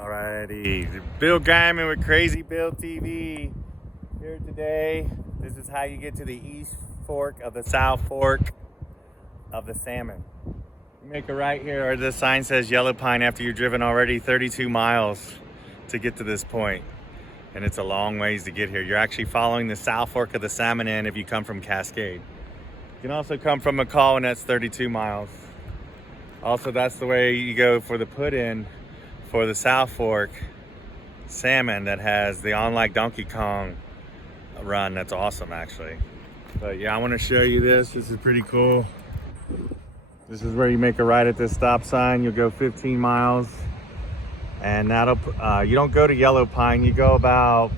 Alrighty, Bill Guyman with Crazy Bill TV here today. This is how you get to the East Fork of the South Fork of the Salmon. You make a right here, or the sign says Yellow Pine after you've driven already 32 miles to get to this point. And it's a long ways to get here. You're actually following the South Fork of the Salmon end if you come from Cascade. You can also come from McCall, and that's 32 miles. Also, that's the way you go for the put-in for the South Fork Salmon that has the On Like Donkey Kong run. That's awesome, actually. But yeah, I want to show you this. This is pretty cool. This is where you make a right at this stop sign. You'll go 15 miles, and that'll you don't go to Yellow Pine. You go about,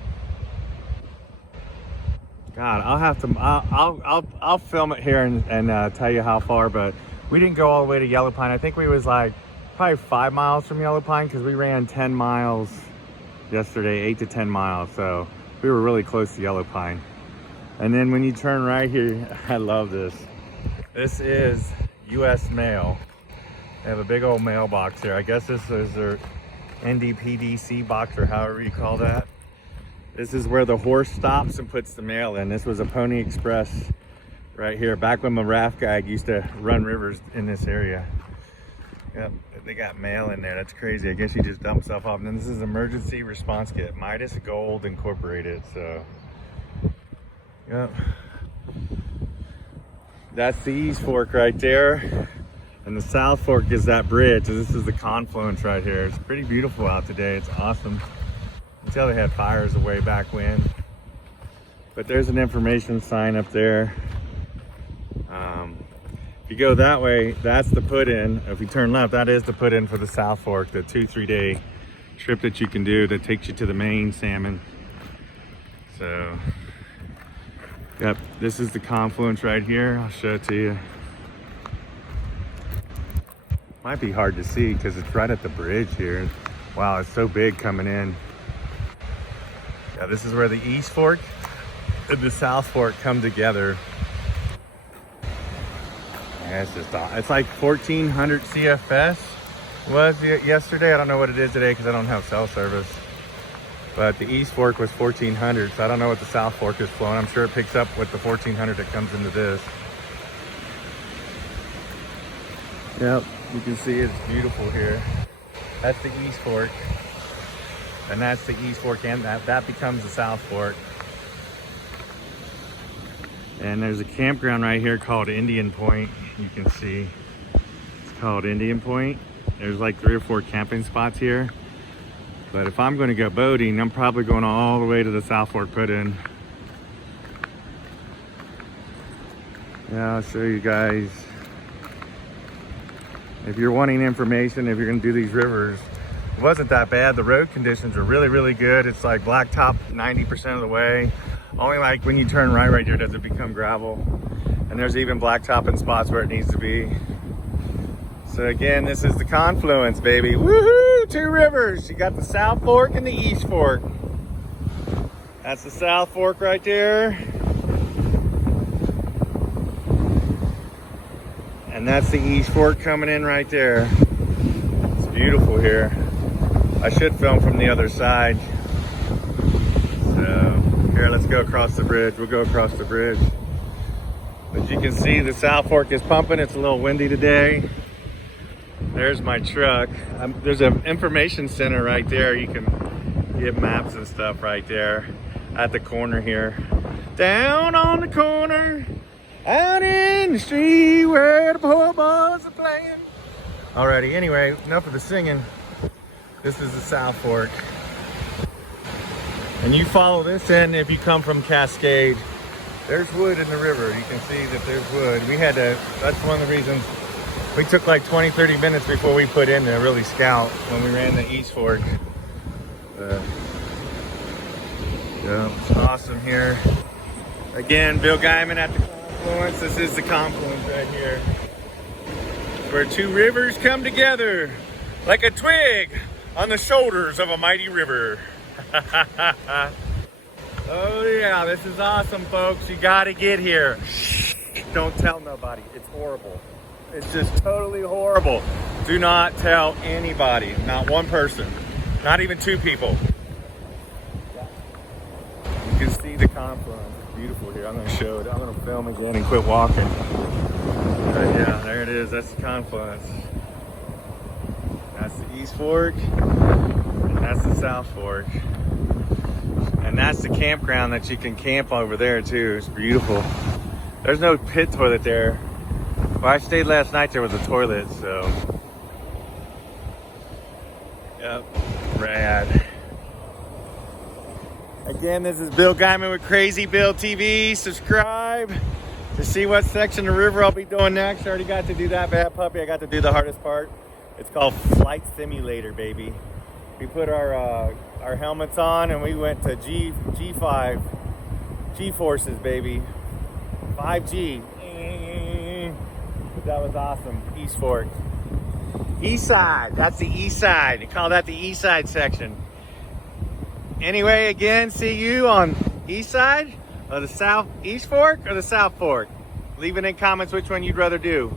God, I'll have to I'll film it here and tell you how far, but we didn't go all the way to Yellow Pine. I think we was like probably 5 miles from Yellow Pine, because we ran 10 miles yesterday, 8 to 10 miles. So we were really close to Yellow Pine. And then when you turn right here, I love this. This is US Mail. They have a big old mailbox here. I guess this is their NDPDC box, or however you call that. This is where the horse stops and puts the mail in. This was a Pony Express right here, back when my raft guide used to run rivers in this area. Yep, they got mail in there. That's crazy. I guess you just dump stuff off. And then this is emergency response kit, Midas Gold Incorporated. So, yep. That's the East Fork right there. And the South Fork is that bridge. So this is the Confluence right here. It's pretty beautiful out today. It's awesome. You can tell they had fires way back when. But there's an information sign up there. If you go that way, that's the put-in. If you turn left, that is the put-in for the South Fork, the 2-3 day trip that you can do that takes you to the main salmon. So, yep, this is the Confluence right here. I'll show it to you. Might be hard to see because it's right at the bridge here. Wow, it's so big coming in. Yeah, this is where the East Fork and the South Fork come together. Yeah, it's like 1400 CFS was yesterday. I don't know what it is today because I don't have cell service. But the East Fork was 1400, so I don't know what the South Fork is flowing. I'm sure it picks up with the 1400 that comes into this. Yep, you can see it's beautiful here. That's the East Fork. And that's the East Fork, and that becomes the South Fork. And there's a campground right here called Indian Point. You can see it's called Indian Point. There's like 3 or 4 camping spots here. But if I'm going to go boating, I'm probably going all the way to the South Fork put-in. Yeah, I'll show you guys. If you're wanting information, if you're going to do these rivers, it wasn't that bad. The road conditions are really, really good. It's like blacktop 90% of the way. Only like when you turn right here does it become gravel. And there's even blacktop in spots where it needs to be. So again, this is the Confluence, baby. Woohoo! 2 rivers. You got the South Fork and the East Fork. That's the South Fork right there. And that's the East Fork coming in right there. It's beautiful here. I should film from the other side. So here, let's go across the bridge. We'll go across the bridge. As you can see, the South Fork is pumping. It's a little windy today. There's my truck. There's an information center right there. You can get maps and stuff right there at the corner here. Down on the corner, out in the street where the poor boys are playing. Alrighty, anyway, enough of the singing. This is the South Fork. And you follow this in if you come from Cascade. There's wood in the river. You can see that there's wood. We had to, that's one of the reasons we took like 20-30 minutes before we put in to really scout when we ran the East Fork. Yeah, it's awesome here. Again, Bill Guyman at the Confluence. This is the Confluence right here. Where 2 rivers come together like a twig on the shoulders of a mighty river. Oh yeah, this is awesome, folks. You gotta get here. Shh, don't tell nobody. It's horrible. It's just totally horrible. Do not tell anybody, not one person. Not even two people. You can see the confluence. It's beautiful here. I'm going to show it. I'm going to film again and quit walking. But yeah, there it is. That's the confluence. That's the East Fork. And that's the South Fork. And that's the campground that you can camp over there too. It's beautiful. There's no pit toilet there. Well, I stayed last night. There was a toilet, so. Yep, rad. Again, this is Bill Guyman with Crazy Bill TV. Subscribe to see what section of the river I'll be doing next. I already got to do that bad puppy. I got to do the hardest part. It's called Flight Simulator, baby. We put our helmets on and we went to G5, G-forces, baby. 5G. But that was awesome. East Fork. East side. That's the east side. They call that the east side section. Anyway, again, see you on east side of the South East Fork or the South Fork. Leave it in comments which one you'd rather do.